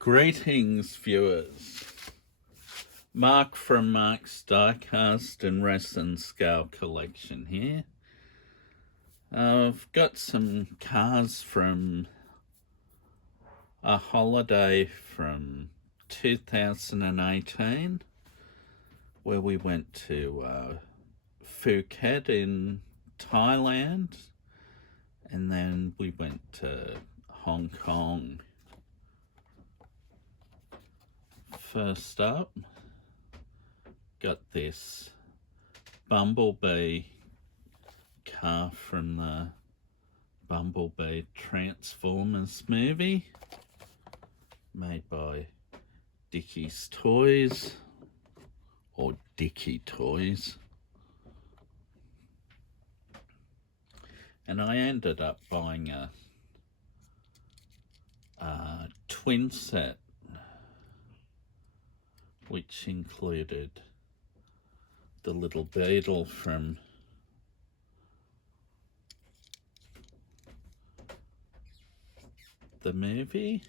Greetings, viewers. Mark from Mark's Diecast and Resin Scale Collection here. I've got some cars from a holiday from 2018 where we went to Phuket in Thailand, and then we went to Hong Kong. First up, got this Bumblebee car from the Bumblebee Transformers movie, made by Dickie's Toys, or Dickie Toys. And I ended up buying a twin set, which included the little beetle from the movie.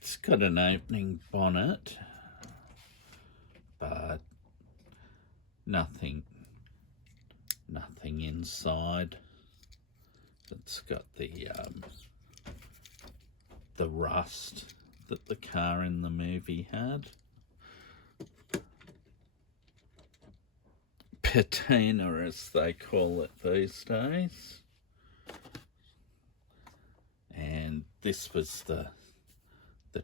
It's got an opening bonnet, but nothing inside. It's got the rust that the car in the movie had. Patina, as they call it these days. And this was the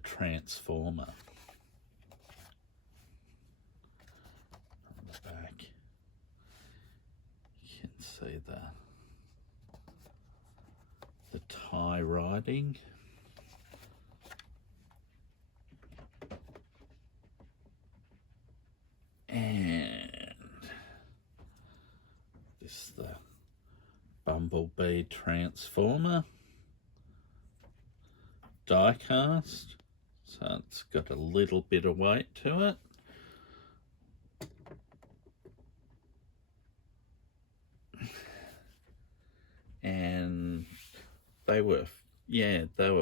transformer. On the back, you can see the tie writing. And this is the Bumblebee Transformer diecast, so it's got a little bit of weight to it. And they were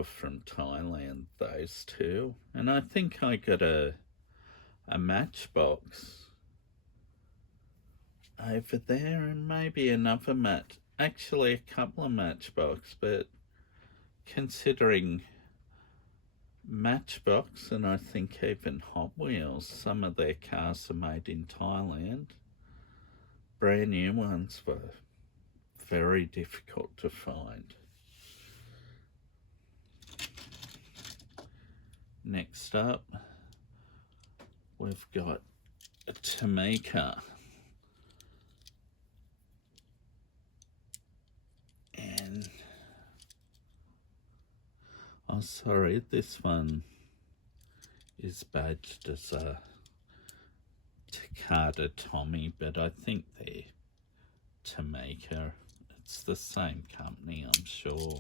from Thailand, those two. And I think I got a matchbox over there, and maybe another actually a couple of matchbox, but considering Matchbox, and I think even Hot Wheels, some of their cars are made in Thailand, brand new ones were very difficult to find. Next up, we've got a Tomica. And, oh sorry, this one is badged as a Takata Tommy, but I think they're Tomica. It's the same company, I'm sure.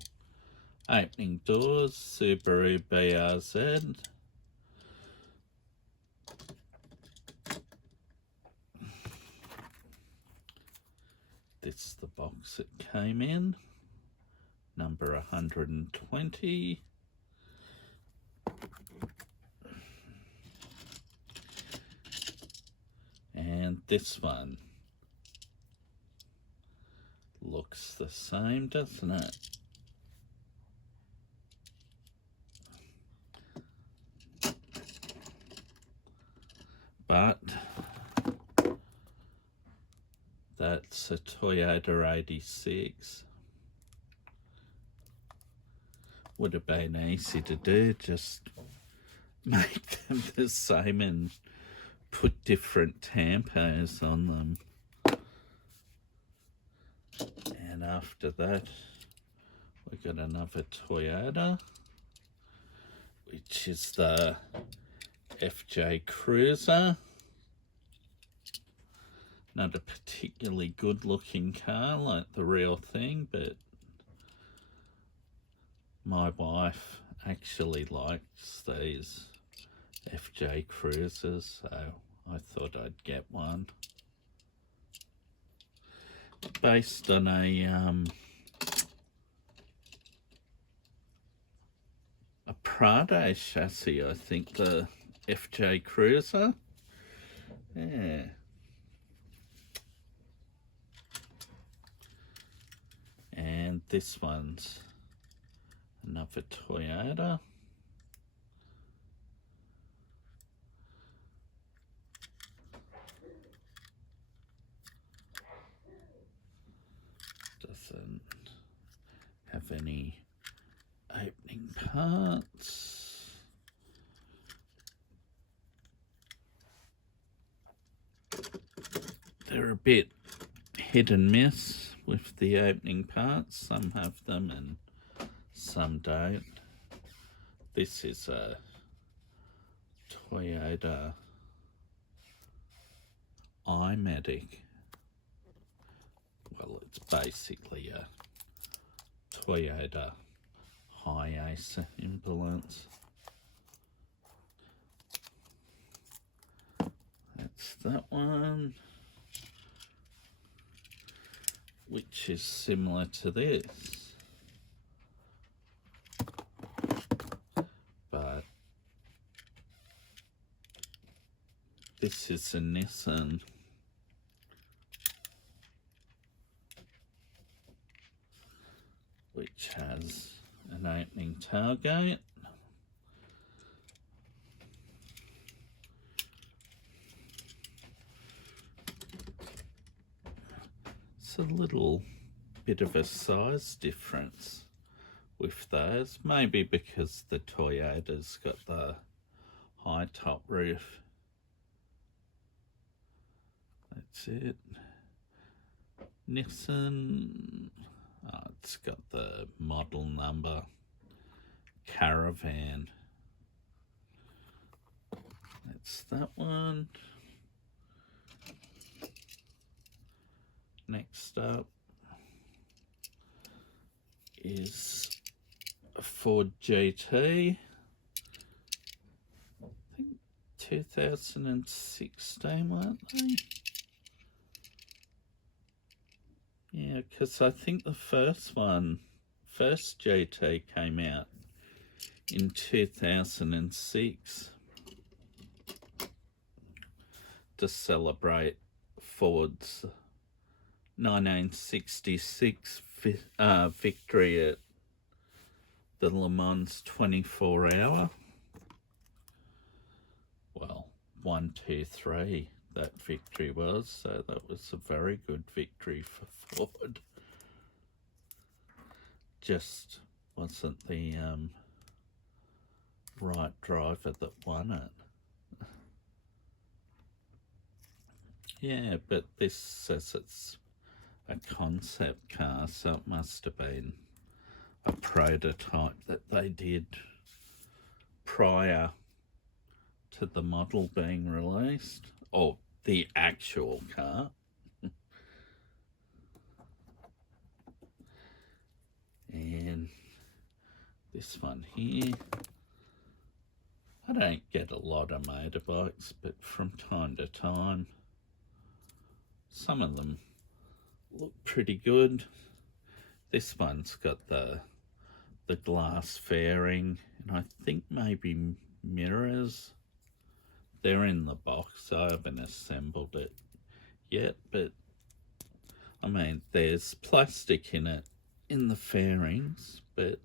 Opening doors, Subaru BRZ. This is the box it came in, number 120. And this one looks the same, doesn't it? But that's a Toyota 86. Would have been easy to do, just make them the same and put different tampos on them. And after that, we got another Toyota, which is the FJ Cruiser. Not a particularly good looking car like the real thing, but my wife actually likes these FJ Cruisers, so I thought I'd get one. Based on a Prado chassis, I think, the FJ Cruiser. Yeah. And this one's another Toyota. Doesn't have any opening parts. They're a bit hit and miss with the opening parts. Some have them and some don't. This is a Toyota iMedic. Well, it's basically a Toyota Hi-Ace ambulance. That's that one, which is similar to this, but this is a Nissan. Which has an opening tailgate. It's a little bit of a size difference with those, maybe because the Toyota's got the high top roof. That's it. Nissan, oh, it's got the model number, Caravan. That's that one. Next up is a Ford GT. I think 2016, weren't they? Yeah, because I think the first GT came out in 2006 to celebrate Ford's 1966 victory at the Le Mans 24-hour. Well, 1, 2, 3 that victory was, so that was a very good victory for Ford. Just wasn't the right driver that won it. Yeah, but this says it's a concept car, so it must have been a prototype that they did prior to the model being released, or the actual car. And this one here, I don't get a lot of motorbikes, but from time to time, some of them look pretty good. This one's got the glass fairing, and I think maybe mirrors. They're in the box. I haven't assembled it yet, but I mean, there's plastic in it, in the fairings, but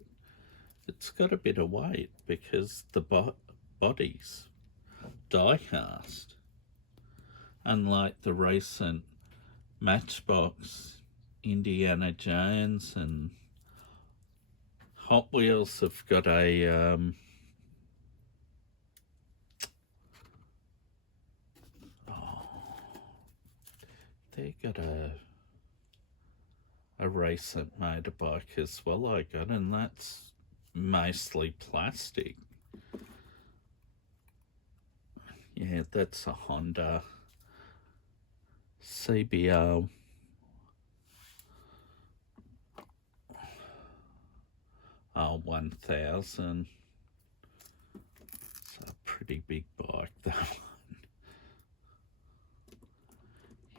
it's got a bit of weight because the body's die-cast. Unlike the recent Matchbox, Indiana Jones and Hot Wheels have got a they got a recent motorbike as well I got, and that's mostly plastic. Yeah, that's a Honda CBR 1000. It's a pretty big bike, that one.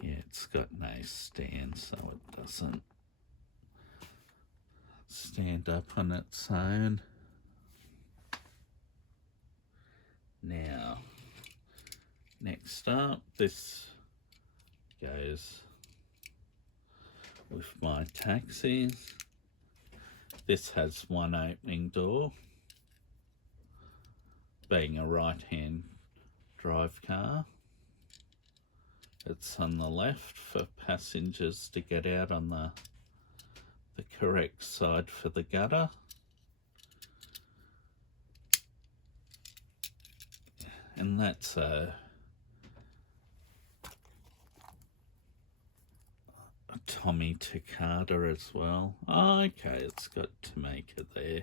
Yeah, it's got no stand, so it doesn't stand up on its own. Now, next up, this goes with my taxis. This has one opening door, being a right-hand drive car. It's on the left for passengers to get out on the correct side for the gutter. And that's a Tomica Taxi as well. Oh, okay, it's got Tomica there.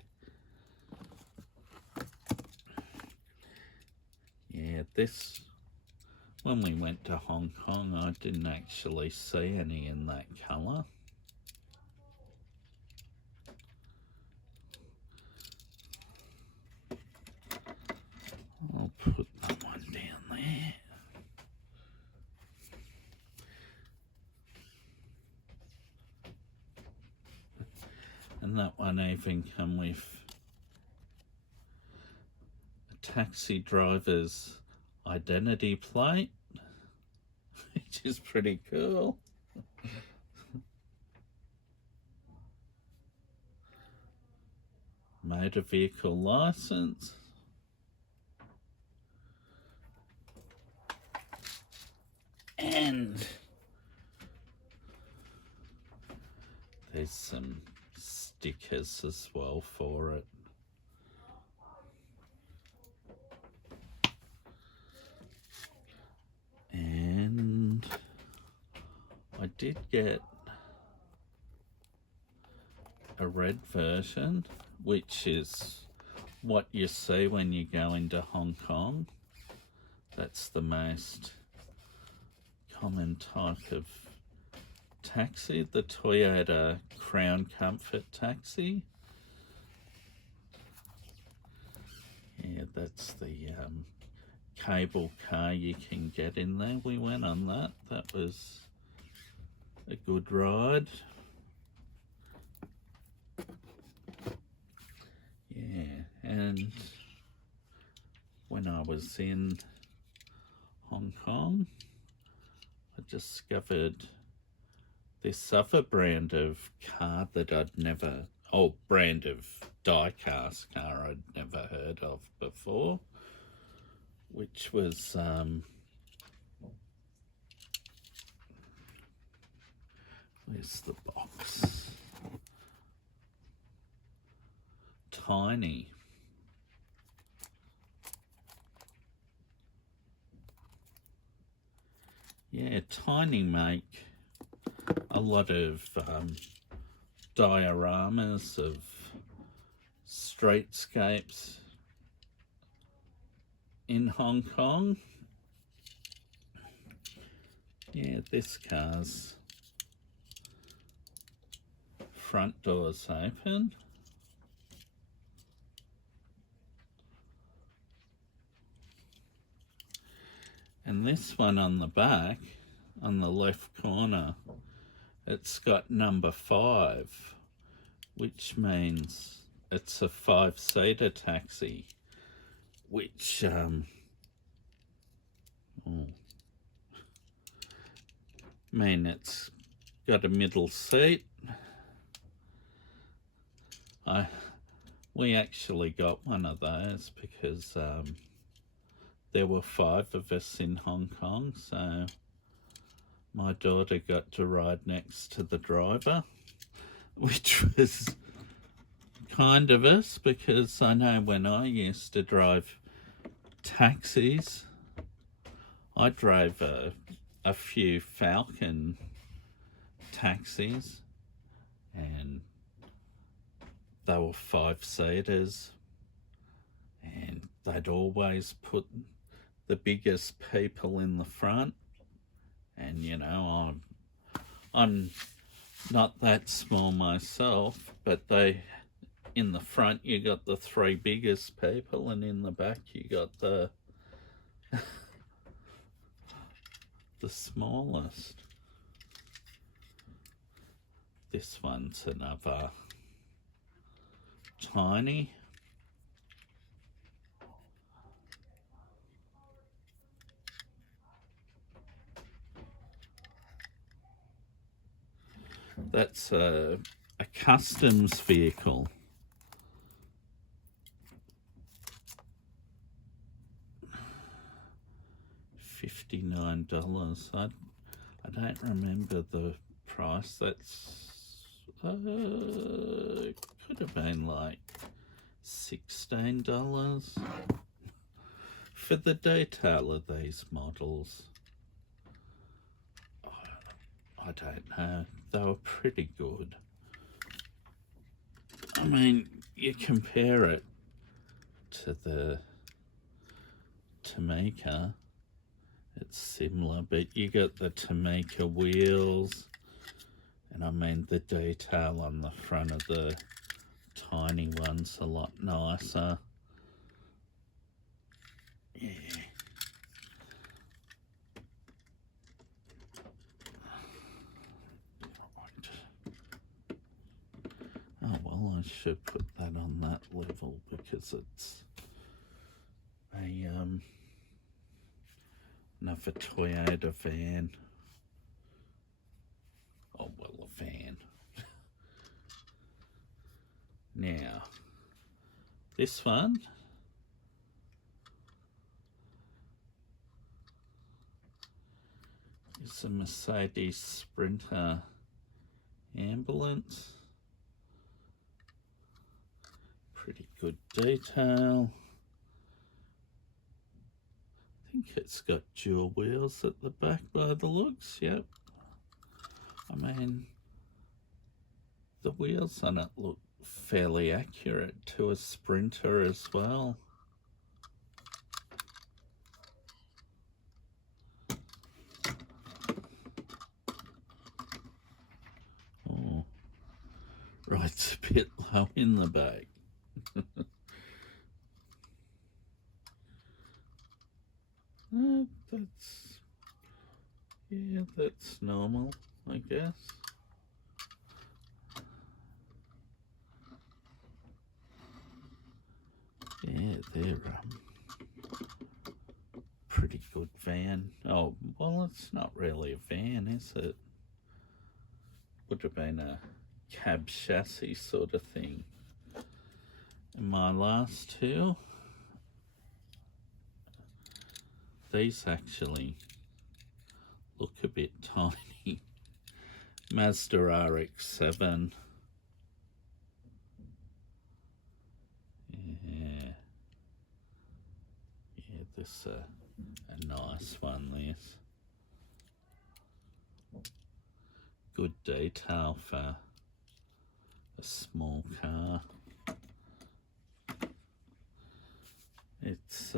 Yeah, this, when we went to Hong Kong, I didn't actually see any in that colour. I'll put that one down there. And that one even come with a taxi driver's identity plate, which is pretty cool. Motor vehicle license. And there's some stickers as well for it. And I did get a red version, which is what you see when you go into Hong Kong. That's the most common type of taxi, the Toyota Crown Comfort taxi. Yeah, that's the cable car you can get in there. We went on that. That was a good ride. Yeah, and when I was in Hong Kong, I discovered this other brand of car that I'd never, brand of die-cast car I'd never heard of before, which was where's the box? Tiny. Yeah, Tiny make a lot of dioramas of streetscapes in Hong Kong. Yeah, this car's front door's open. And this one on the back, on the left corner, it's got number 5, which means it's a 5-seater taxi, which, mean it's got a middle seat. We actually got one of those because there were 5 of us in Hong Kong, so my daughter got to ride next to the driver, which was kind of us, because I know when I used to drive taxis, I drove a few Falcon taxis, and they were 5-seaters, and they'd always put the biggest people in the front. And you know, I'm not that small myself, but in the front you got the 3 biggest people, and in the back you got the the smallest. This one's another Tiny. it's a customs vehicle. $59. I don't remember the price. That's could have been like $16 for the detail of these models. I don't know. They were pretty good. I mean, you compare it to the Tomica, it's similar, but you got the Tomica wheels, and I mean the detail on the front of the tiny one's a lot nicer. Yeah. Oh well, I should put that on that level because it's a another Toyota van. Oh well, a van. Now, this one is a Mercedes Sprinter ambulance. Pretty good detail. I think it's got dual wheels at the back by the looks, yep. I mean, the wheels on it look fairly accurate to a Sprinter as well. Oh, right, it's a bit low in the back. That's normal, I guess. Yeah, they're pretty good van. Oh, well, it's not really a van, is it? Would have been a cab chassis sort of thing. And my last two, these actually look a bit tiny. Mazda RX-7. Yeah, this a nice one, this. Good detail for a small car. It's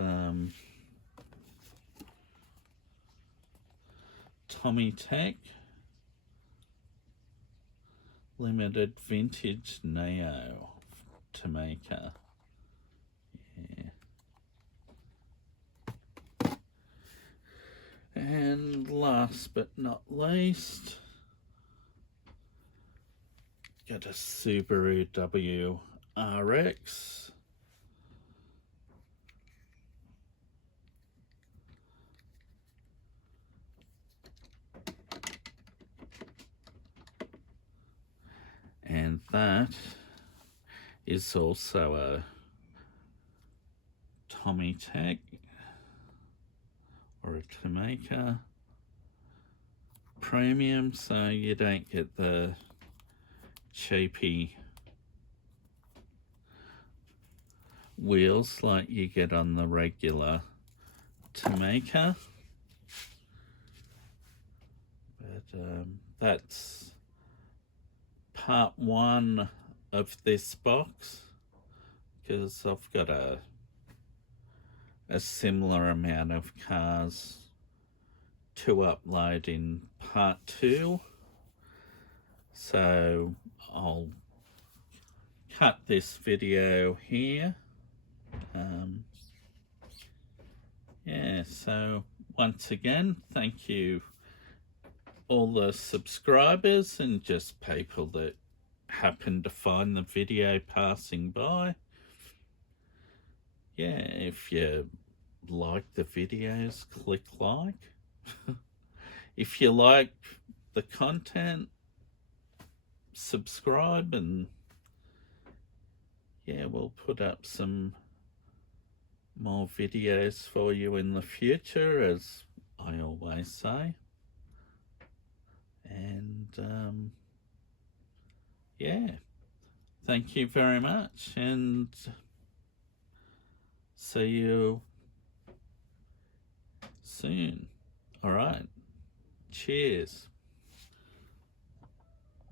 Tomica Limited Vintage Neo Tomica. Yeah. And last but not least, got a Subaru WRX. And that is also a Tomica or a Tomica premium, so you don't get the cheapy wheels like you get on the regular Tomica. But that's part one of this box, because I've got a similar amount of cars to upload in part two, so I'll cut this video here. Yeah, so once again, thank you all the subscribers and just people that happen to find the video passing by. Yeah, if you like the videos, click like. If you like the content, subscribe, and yeah, we'll put up some more videos for you in the future, as I always say. And yeah, thank you very much, and see you soon. All right, cheers.